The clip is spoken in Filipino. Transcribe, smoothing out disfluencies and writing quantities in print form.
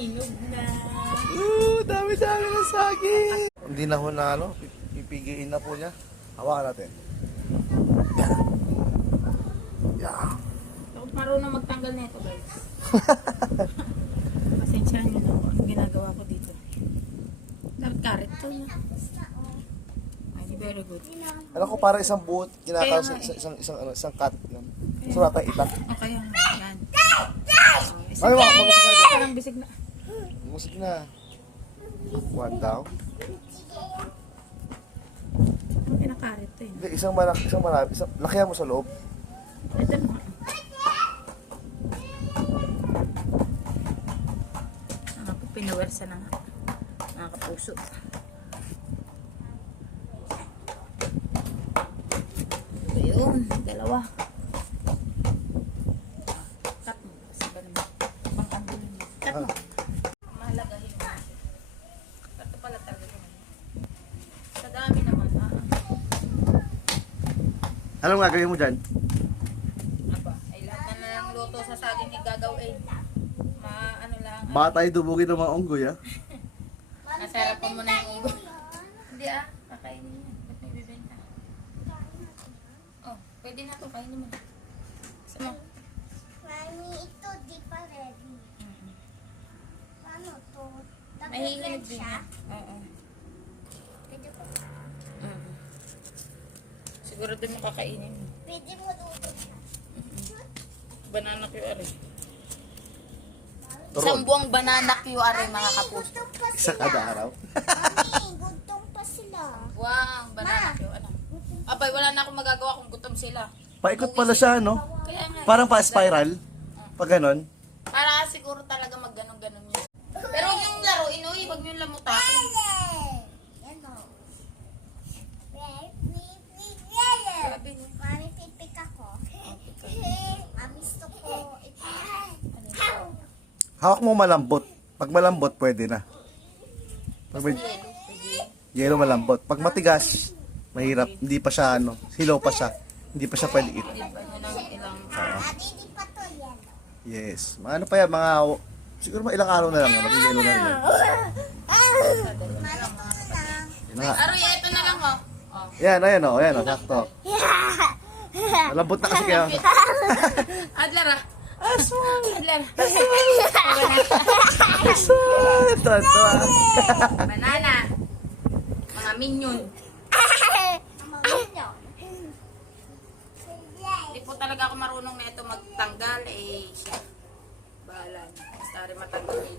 Hinog na. Dami-dami ng saging. Hindi na ho na ano, pipigiin na po niya. Hawakan natin. Yeah. Ako marunong magtanggal na ito, guys. Pasensyahan nyo na ang ginagawa ko dito. Karit to na. Ay, very good. Alam ko para isang buot, kinakaw Kaya nga isang cut. Sarap ang itak. O kaya nga, yan. Ay, magusok na. Parang bisig na. Magusok na. One down. Ang kinakarit to eh. Hindi, isang marami. Lakihan mo sa loob. Ito mo. Pinawersa na nga. Mga kapuso. Ayun, dalawa. Cut mo. Kasi ba naman? Pang-andun mo. Cut mo. Mahalaga yun. Ito pala talaga yun. Sa dami naman. Anong gagawin mo dyan? Aba, ay lahat na lang luto sa saging ni gagawin. Ano lang. Baka tayo dubugin ng mga unggoy, ha? Nasarapan mo na yung ugo. Hindi kakainin mo. Ba't may bibenta? Oh, pwede na ito. Kainin mo. Sama. Mami, ito di pa ready. Ano to? Mahihilig din niya. Oo. Pwede ko. Siguro din mo kakainin mo. Pwede mo luto siya. Banana QR. Turon. Isang buwang banana QR mga kapuso. Gutom pa Isa sila. kada araw. Mami, gutom pa sila. Buwang banana QR. Abay, wala na akong magagawa kung gutom sila. Paikot pala siya, no? Kaya nga. Parang pa-spiral. Pag ganon. Para siguro talaga mag-ganon-ganon yun. Pero yung laro, inuwi, wag nyo lamutakin. Yan o. Sabi niya. Mami, pipik ako. Mami, gusto ko. Hawak mo malambot. Pag malambot, pwede na. Pag may yelo malambot. Pag matigas, mahirap. Hindi pa siya, ano, hilaw pa siya. Hindi pa siya pwede eat. Di ba nyo ng ilang... Ate, di pa to yan. Yes. Ano pa yan, mga... Siguro mga ilang araw na lang. Magigelo na rin. Mami, ito na lang. Yun na nga. Aroy, ito na lang oh. Oh. Yan, ayan o. Ayan o, sakto. Malambot na kasi kayo. Adler Adler. Ito. Banana. Mga minion. Hindi po talaga ako marunong na ito magtanggal. Siya. Bahala. Basta rin matanggal.